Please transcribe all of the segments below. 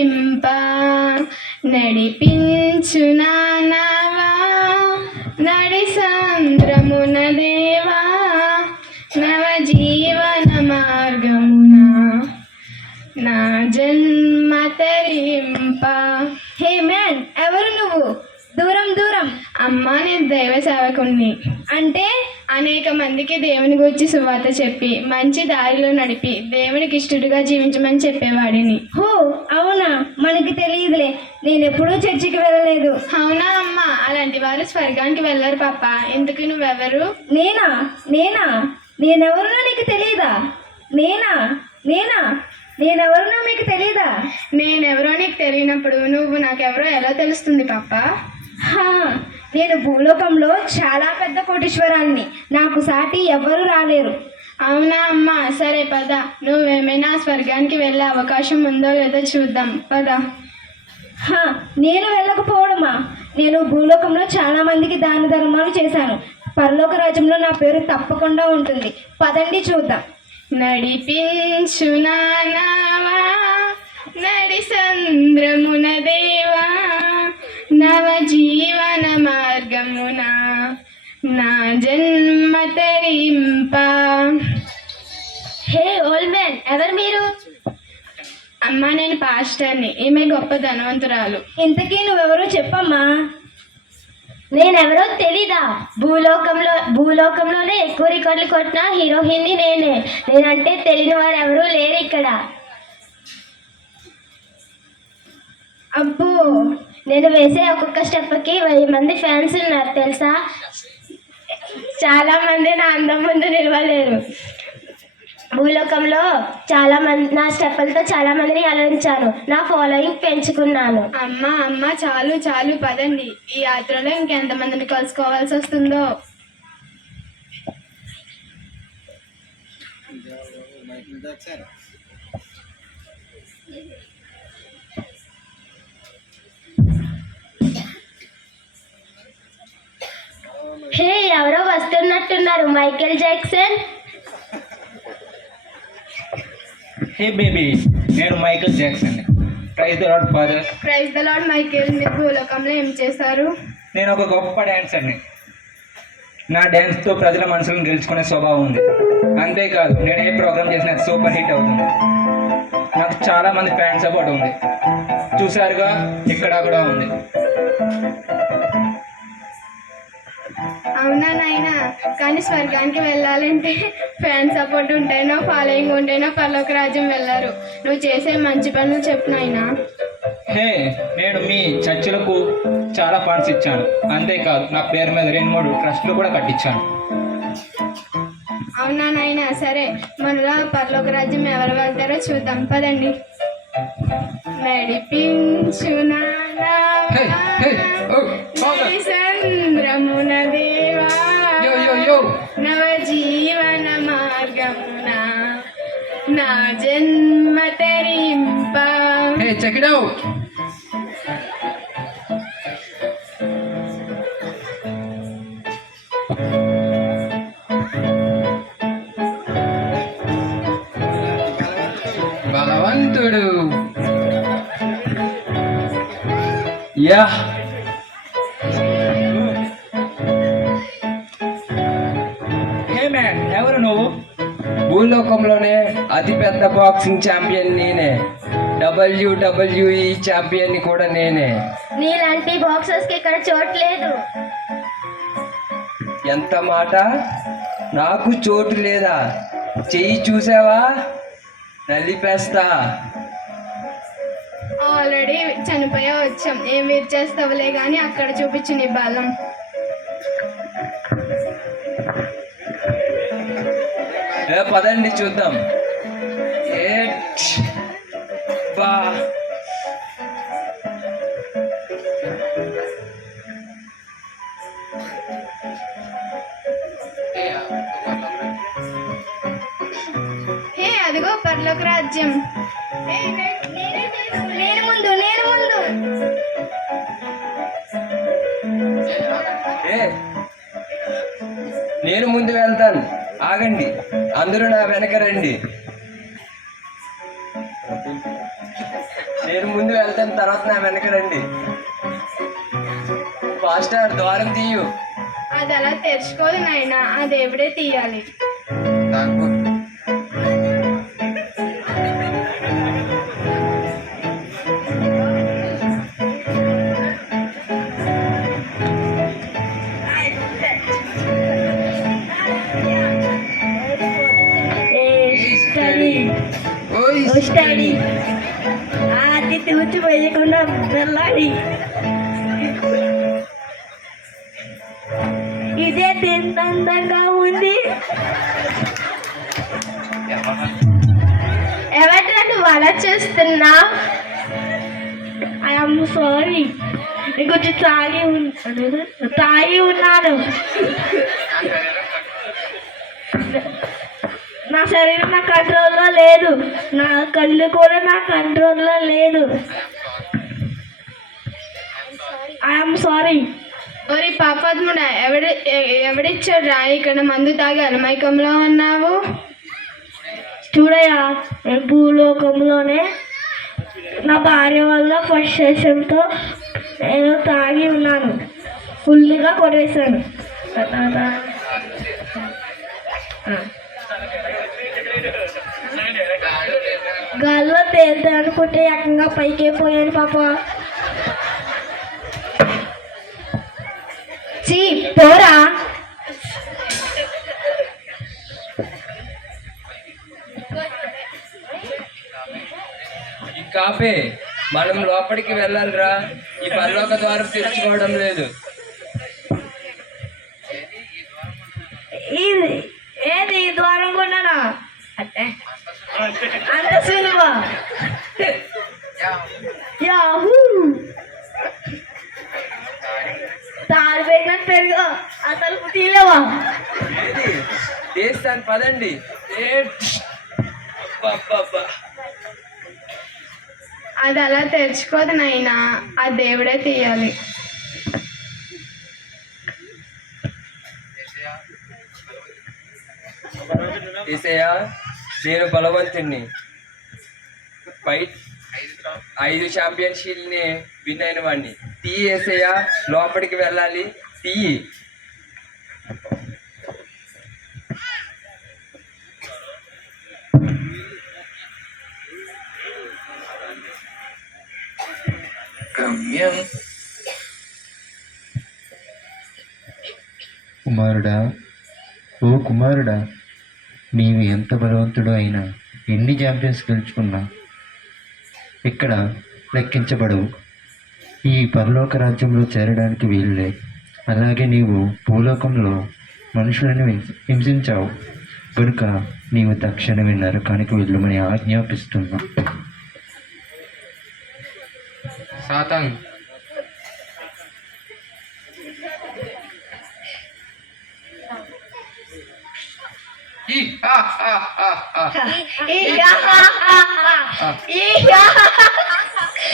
తరింప నడిపించు నావా నడి సంద్రమున దేవా నవ జీవన మార్గమున నా జన్మ తరింప. హే మ్యాన్, ఎవరు నువ్వు? దూరం దూరం. అమ్మా, నేను దైవ సేవకుణ్ణి. అంటే అనేక మందికి దేవుని గురించి సువార్త చెప్పి మంచి దారిలో నడిపి దేవునికి ఇష్టడుగా జీవించమని చెప్పేవాడిని. హో, అవునా? మనకి తెలియదులే, నేను ఎప్పుడూ చర్చికి వెళ్ళలేదు. అవునా అమ్మా? అలాంటి వారు స్వర్గానికి వెళ్ళరు పాప. ఎందుకు, నువ్వెవరు? నేనా నేనా నేనెవరునో నీకు తెలియదా? నేనా నేనా నేనెవరునో మీకు తెలియదా? నేనెవరో నీకు తెలియనప్పుడు నువ్వు నాకెవరో ఎలా తెలుస్తుంది పాప? హా, నేను భూలోకంలో చాలా పెద్ద కోటీశ్వరాన్ని. నాకు సాటి ఎవ్వరూ రాలేరు. అవునా అమ్మా? సరే పద, నువ్వేమైనా స్వర్గానికి వెళ్ళే అవకాశం ఉందో లేదో చూద్దాం, పద. హా, నేను వెళ్ళకపోవడమా? నేను భూలోకంలో చాలా మందికి దాన ధర్మాలు చేశాను. పరలోక రాజ్యంలో నా పేరు తప్పకుండా ఉంటుంది. పదండి చూద్దాం. నడిపించు నావా నడి సంద్రమున దేవా నవ జీవన మార్గమున నా జన్మ తరింప. హే ఓల్డ్ మ్యాన్, ఎవరు మీరు? అమ్మా, నేను పాస్టర్ని. ఈమె గొప్ప ధనవంతురాలు. ఇంతకీ నువ్వెవరో చెప్పమ్మా. నేనెవరో తెలీదా? భూలోకంలోనే ఎక్కువ రికార్డులు కొట్టిన హీరోయిన్ని నేనంటే తెలియని వారు ఎవరూ లేరు ఇక్కడ. అబ్బో, నేను వేసే ఒక్కొక్క స్టెప్కి 1000 మంది ఫ్యాన్స్ ఉన్నారు తెలుసా? చాలా మంది నా అందం ముందు నిలవలేరు. భూలోకంలో నా స్టెప్పులతో చాలా మందిని అలరించాను. నా ఫాలోయింగ్ పెంచుకున్నాను. అమ్మా చాలు చాలు, పదండి. ఈ యాత్రలో ఇంకెంతమందిని కలుసుకోవాల్సి వస్తుందో. హే, ఎవరో వస్తున్నట్టున్నారు. Michael Jackson. హే బేబీ, నేను Michael Jackson. Praise the lord father. Praise the lord Michael. మీరు భూలోకంలో ఏం చేశారు? నేను ఒక గొప్ప డ్యాన్సర్ని. నా డ్యాన్స్తో ప్రజల మనసులను గెలుచుకునే స్వభావం ఉంది. అంతేకాదు, నేను ఏ ప్రోగ్రామ్ చేసినా సూపర్ హిట్ అవుతుంది. నాకు చాలా మంది ఫ్యాన్ సపోర్ట్ ఉంది. చూసారుగా, ఇక్కడ కూడా ఉంది. అవునా నాయనా? కానీ స్వర్గానికి వెళ్ళాలంటే ఫ్యాన్ సపోర్ట్ ఉంటేనో ఫాలోయింగ్ ఉంటేనో పరలోక రాజ్యం వెళ్ళారు. నువ్వు చేసే మంచి పనులు చెప్పు నాయనా. హే, నేను మీ చర్చిలకు చాలా ఫండ్స్ ఇచ్చాను. అంతేకాదు, నా పేరు మీద 2-3 ట్రస్టులు కూడా కట్టించాను. అవునా నాయనా? సరే, మనలో పరలోక రాజ్యం ఎవరు వెళ్తారో చూద్దాం, పదండి. నడిపించు నావా నడి సంద్రమున దేవా నవ జీవన మార్గమున నా జన్మ తరింప. Hey, check it out. బలవంతుడు. యా, హే మ్యాన్, ఎవరు నువ్వు? భూలోకంలోనే అతిపెద్ద బాక్సింగ్ ఛాంపియన్ నేనే. WWE ఛాంపియన్ కూడా నేనే. నీలాంటి బాక్సర్స్కి ఇక్కడ చోటు లేదు. ఎంత మాట? నాకు చోటు లేదా? చెయ్యి చూసావా? నలిపేస్తా. ఆల్రెడీ చనిపోయా వచ్చాం. ఏం చేస్తావులే కానీ అక్కడ చూపించు నీ బలం. పదండి చూద్దాం. బా, హే, అదిగో పరలోక రాజ్యం. నేను ముందు. నేను ముందు వెళ్తాను. ఆగండి, అందరూ నా వెనక రండి. నేను ముందు తర్వాత నా వెనక రండి. పాస్టర్ ద్వారం తీయు. అది అలా తెరుచుకోదు నాయన, ఆ దేవుడే తీయాలి. నాకు అది తూచి వేయకుండా వెళ్ళాలి. ఇదే ఎంత అందంగా ఉంది. ఎవరిరా నువ్వు అలా చూస్తున్నావు? ఐఎమ్ సారీ, కొంచెం తాగి ఉన్నాను. నా శరీరం నా కంట్రోల్లో లేదు, నా కళ్ళు కూడా నా కంట్రోల్లో లేదు. I'm sorry. ఓరి పాపాత్ముడా, ఎవడిచ్చాడు రా ఇక్కడ మందు తాగి అలమైకంలో ఉన్నావు? చూడయ్యా, నేను భూలోకంలోనే నా భార్య వల్ల ఫ్రస్ట్రేషన్తో నేను తాగి ఉన్నాను, ఫుల్గా కొట్టేశాను. గాల్లో తేలితే అనుకుంటే ఏకంగా పైకే పోయాను పాప. చీ పోరా. ఈ కాపే, మనం లోపలికి వెళ్ళాలిరా. ఈ పరలోక ద్వారం తెరుచుకోవడం లేదు. ఏది ఈ ద్వారం కొన్నానా? అంటే అంత సులువా? యాహూ, తాడు పెట్టినట్టు పెరుగు అసలు తీలేవా? చేస్తాను పదండి. అది అలా తెరుచుకోదు నాయన, ఆ దేవుడే తీయాలి. ఏసయ్యా, నేను బలవంతుణ్ణి, 5 ఛాంపియన్షిప్ని విన్ అయిన వాడిని. తీయి ఏసయ్యా, లోపలికి వెళ్ళాలి. తీయి. గమ్యం. కుమారుడా, ఓ కుమారుడా, నీవు ఎంత బలవంతుడు అయినా, ఎన్ని ఛాంపియన్స్ గెలుచుకున్నా ఇక్కడ లెక్కించబడవు. ఈ పరలోక రాజ్యంలో చేరడానికి వీలులే. అలాగే నీవు భూలోకంలో మనుషులను హింసించావు కనుక నీవు తక్షణమే నరకానికి వెళ్ళమని ఆజ్ఞాపిస్తున్నా. సాతాన్,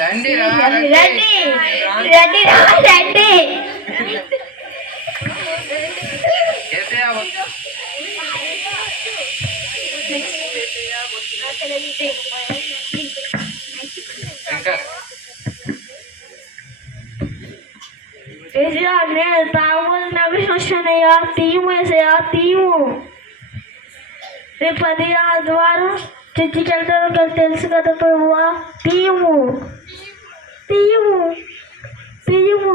రండి రా, రండి. ఏసయ్యా, ఇంకా ఏసయ్యా, నేను తాగబోతున్న అభిషేకయ్యా, తీయము ఏసయ్యా, తీయము. రేపు 10 ఆదివారం చర్చికి వెళ్తాను తెలుసు కదా ప్రభువా, తీయము తీయము తీయము.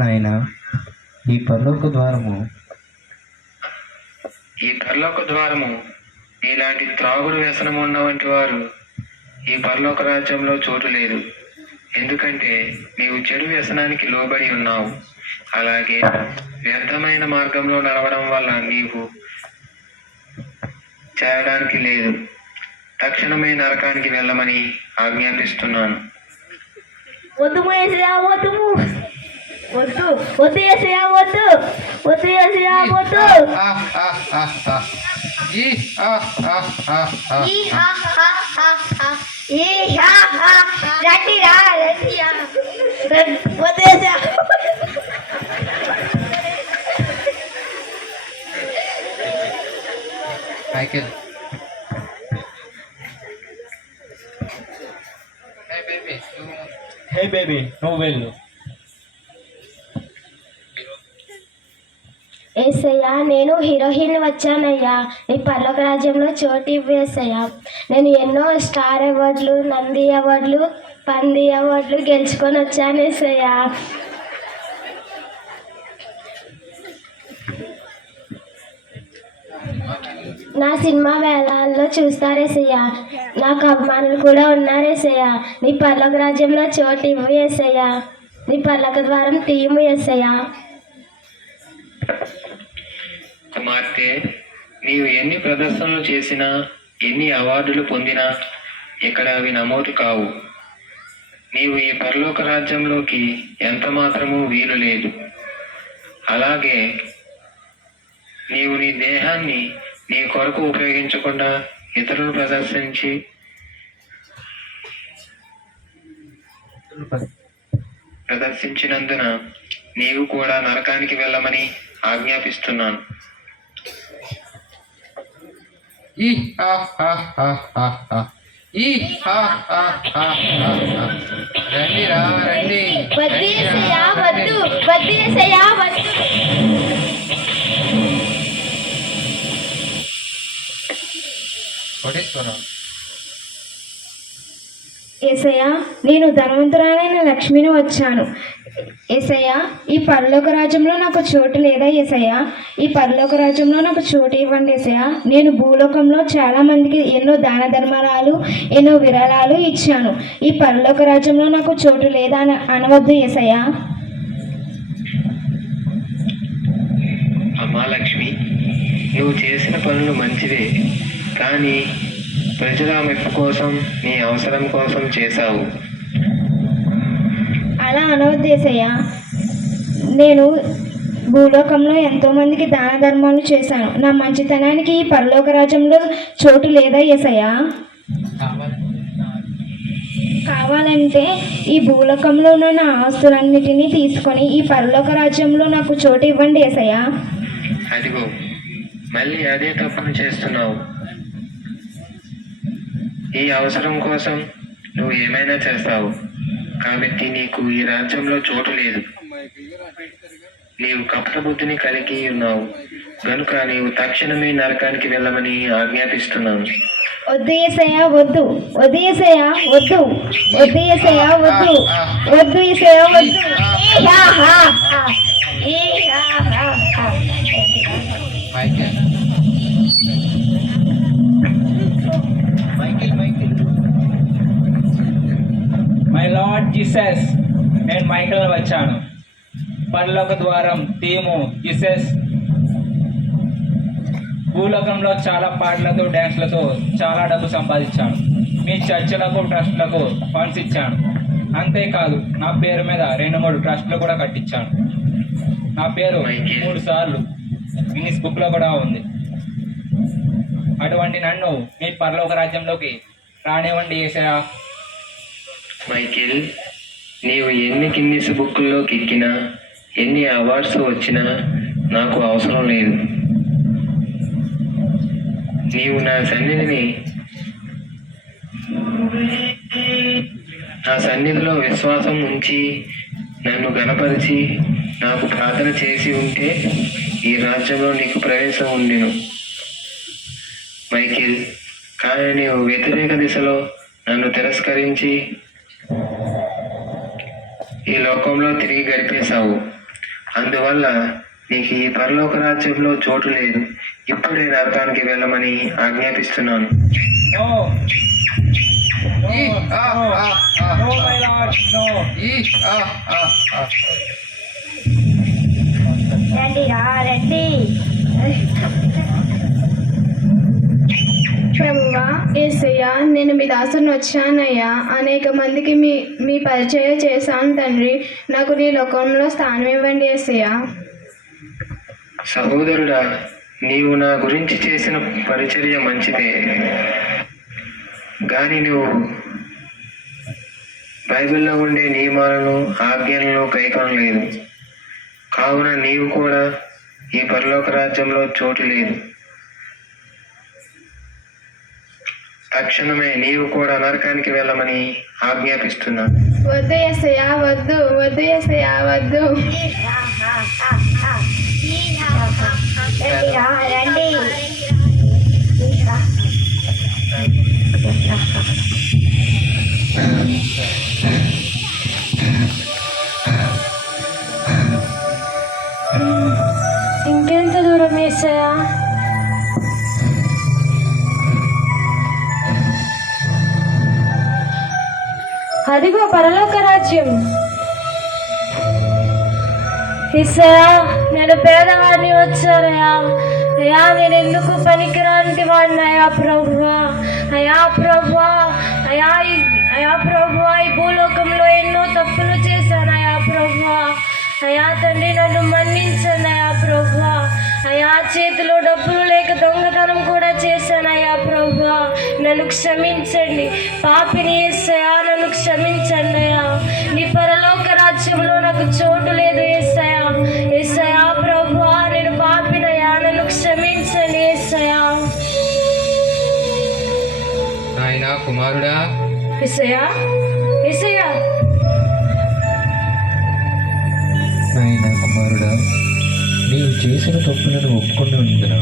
నాయన, ఈ పరలోక ద్వారము ఇలాంటి త్రాగుడు వ్యసనం ఉన్న వంటి వారు ఈ పరలోక రాజ్యంలో చోటు లేదు. ఎందుకంటే నీవు చెడు వ్యసనానికి లోబడి ఉన్నావు. అలాగే వ్యర్థమైన మార్గంలో నడవడం వల్ల నీవు చేరడానికి లేదు. తక్షణమే నరకానికి వెళ్ళమని ఆజ్ఞాపిస్తున్నాను. వద్దు ఏసయ్యా, వద్దు వద్దు వద్దు ఏసయ్యా, వద్దు వద్దు ఏసయ్యా, వద్దు. వద్దు ఏసయ్యా. మైకేల్ హే బేబీ నువ్వు వెళ్ళు. ఏసయ్యా నేను హీరోయిన్ వచ్చానయ్యా, నీ పర్లోక రాజ్యంలో చోటు ఇవ్వు ఏసయ్యా. నేను ఎన్నో స్టార్ అవార్డులు, నంది అవార్డులు, పంది అవార్డులు గెలుచుకొని వచ్చాను ఏసయ్యా. నా సినిమా వేలాల్లో చూస్తారేసయ్యా, నాకు అభిమానులు కూడా ఉన్నారేసయ్యా. నీ పర్లోక రాజ్యంలో చోటు ఇవ్వు ఏసయ్యా, నీ పర్లోక ద్వారం తీయము ఏసయ్యా. కుమార్తె, నీవు ఎన్ని ప్రదర్శనలు చేసినా, ఎన్ని అవార్డులు పొందినా ఇక్కడ అవి నమోదు కావు. నీవు ఈ పరలోక రాజ్యంలోకి ఎంత మాత్రమూ వీలు లేదు. అలాగే నీవు నీ దేహాన్ని నీ కొరకు ఉపయోగించకుండా ఇతరులు ప్రదర్శించినందున నీవు కూడా నరకానికి వెళ్ళమని ఆజ్ఞాపిస్తున్నాను. ఈ హా హా హా హా హా. ఈ హా హా హా హా హా. రండి రా రండి. వద్దు ఏసయ్యా, వద్దు వద్దు ఏసయ్యా, వద్దు. కోటేశ్వరం. ఏసయ్యా నేను ధనవంతురాలైన లక్ష్మిని వచ్చాను. ఏసయ్యా ఈ పరలోక రాజ్యంలో నాకు చోటు లేదా ఏసయ్యా, ఈ పరలోక రాజ్యంలో నాకు చోటు ఇవ్వండి ఏసయ్యా. నేను భూలోకంలో చాలా మందికి ఎన్నో దాన ధర్మాలు, ఎన్నో విరాళాలు ఇచ్చాను. ఈ పరలోక రాజ్యంలో నాకు చోటు లేదా అనవద్దు ఏసయ్యా. అమ్మా లక్ష్మి, నువ్వు చేసిన పనులు మంచివే, కానీ ప్రజల మెప్పు కోసం, నీ అవసరం కోసం చేశావు. అలా అనవద్దు ఏసయ్యా. నేను భూలోకంలో ఎంతోమందికి దాన ధర్మాలు చేశాను. నా మంచితనానికి ఈ పరలోక రాజ్యంలో చోటు లేదా ఏసయ్యా? కావాలంటే ఈ భూలోకంలో ఉన్న నా ఆస్తులన్నిటినీ తీసుకొని ఈ పరలోక రాజ్యంలో నాకు చోటు ఇవ్వండి ఏసయ్యా. అదిగో మళ్ళీ అదే తప్పును చేస్తున్నావు. ఈ అవసరం కోసం నువ్వు ఏమైనా చేస్తావు, కాబట్టి నీకు ఈ రాజ్యంలో చోటు లేదు. నీవు కపట బుద్ధిని కలిగి ఉన్నావు గనుక నీవు తక్షణమే నరకానికి వెళ్ళమని ఆజ్ఞాపిస్తున్నాను. వద్దు ఏసయ్యా, వద్దు వద్దు ఏసయ్యా, వద్దు వద్దు ఏసయ్యా, వద్దు వద్దు ఏసయ్యా, వద్దు. మైకేల్. మై లార్డ్ జీసస్, నేను మైకేల్ వచ్చాను. పరలోక ద్వారం టీము జీసస్. భూలోకంలో చాలా పాటలతో, డ్యాన్స్లతో చాలా డబ్బు సంపాదించాను. మీ చర్చలకు, ట్రస్ట్లకు ఫండ్స్ ఇచ్చాను. అంతేకాదు నా పేరు మీద 2-3 ట్రస్ట్లు కూడా కట్టించాను. నా పేరు 3 సార్లు గిన్నిస్ బుక్లో కూడా ఉంది. అటువంటి నన్ను మీ పరలోక రాజ్యంలోకి రానివ్వండి యేసయ్యా. మైకేల్, నీవు ఎన్ని గిన్నిస్ బుక్లోకి ఎక్కినా, ఎన్ని అవార్డ్స్ వచ్చినా నాకు అవసరం లేదు. నీవు నా సన్నిధిలో విశ్వాసం ఉంచి నన్ను గణపరిచి నాకు ప్రార్థన చేసి ఉంటే ఈ రాజ్యంలో నీకు ప్రవేశం ఉండిను మైకేల్. కానీ నీవు వ్యతిరేక దిశలో నన్ను తిరస్కరించి ఈ లోకంలో తిరిగి గడిపేశావు. అందువల్ల నీకు ఈ పరలోక రాజ్యంలో చోటు లేదు. ఇప్పుడే నరకానికి వెళ్ళమని ఆజ్ఞాపిస్తున్నాను. No. No, no, my lord, no. రండి రా రండి. ప్రభువా యేసయ్యా, నేను మీ దాసుని వచ్చానయ్యా. అనేక మందికి మీ పరిచయం చేశాను తండ్రి. నాకు నీ లోకంలో స్థానం ఇవ్వండి యేసయ్యా. సహోదరుడా, నీవు నా గురించి చేసిన పరిచర్య మంచిదే, కానీ నువ్వు బైబిల్లో ఉండే నియమాలను, ఆజ్ఞలను కైకొనలేదు. కావున నీవు కూడా ఈ పరలోక రాజ్యంలో చోటు లేదు. తక్షణమే నీవు కూడా నరకానికి వెళ్ళమని ఆజ్ఞాపిస్తున్నాను. వద్దు యేసయ్యా, వద్దు వద్దు యేసయ్యా, వద్దు. రండి. ఇంకెంత దూరం యేసయ్యా? అదిగో పరలోక రాజ్యం. యేసయ్యా, నేను పేదవాడిని వచ్చానయ్యా. అయ్యా, నేను ఎందుకు పనికిరాని వాడినయ్యా ప్రభువా. అయ్యా ప్రభువా, అయ్యా ప్రభువా, ఈ భూలోకంలో ఎన్నో తప్పులు చేశానయ్యా ప్రభువా. అయ్యా తండ్రి, నన్ను మన్నించండి అయ్యా ప్రభువా. అయ్యా, చేతిలో డబ్బులు లేక దొంగతనం కూడా చేశానయ్యా ప్రభువా. నన్ను క్షమించండి, పాపిని యేసయ్యా, నన్ను క్షమించండి అయ్యా. నీ పరలోక రాజ్యంలో నాకు చోటు లేదు యేసయ్యా. యేసయ్యా ప్రభువా, నేను పాపినయ్యా, నన్ను క్షమించండి యేసయ్యా. నాయనా కుమారుడా, యేసయ్యా, యేసయ్యా. నాయన కుమారుడా, నీవు చేసిన తప్పులను ఒప్పుకున్నందున,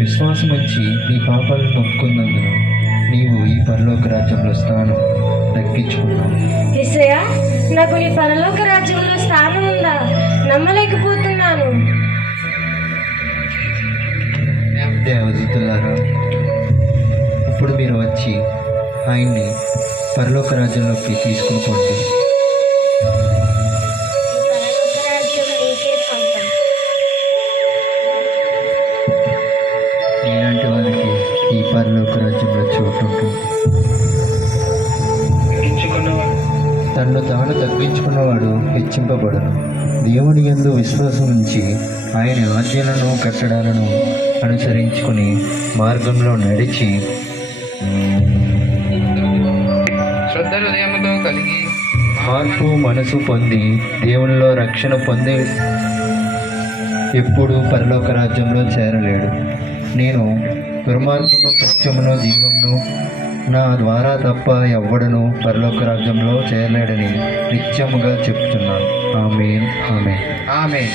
విశ్వాసం ఉంచి నీ పాపాలను ఒప్పుకున్నందున నీవు ఈ పరలోక రాజ్యంలో స్థానం దక్కించుకున్నావు. యేసయ్యా, నాకు నీ పరలోక రాజ్యంలో స్థానం ఉందా? నమ్మలేకపోతున్నాను. దేవదూతలారా, ఇప్పుడు మీరు వచ్చి ఆయన్ని పరలోక రాజ్యంలోకి తీసుకుని పోండి. ఇలాంటి వారికి ఈ పరలోక రాజ్యంలో చోటు ఉంటుంది. తన్ను తాను తగ్గించుకున్నవాడు హెచ్చింపబడను. దేవుని యందు విశ్వాసం ఉంచి ఆయన ఆజ్ఞలను కట్టడాలను అనుసరించుకుని మార్గంలో నడిచి శ్రద్ధ హృదయముతో కలిగి మార్పు మనసు పొంది దేవునిలో రక్షణ పొంది ఎప్పుడు పరలోక రాజ్యంలో చేరలేడు. నేను దుర్మార్గము, సత్యమును, జీవమును నా ద్వారా తప్ప ఎవ్వడను పరలోక రాజ్యంలో చేరలేడని నిత్యముగా చెప్తున్నాను. ఆమేన్, ఆమేన్. ఆమేన్.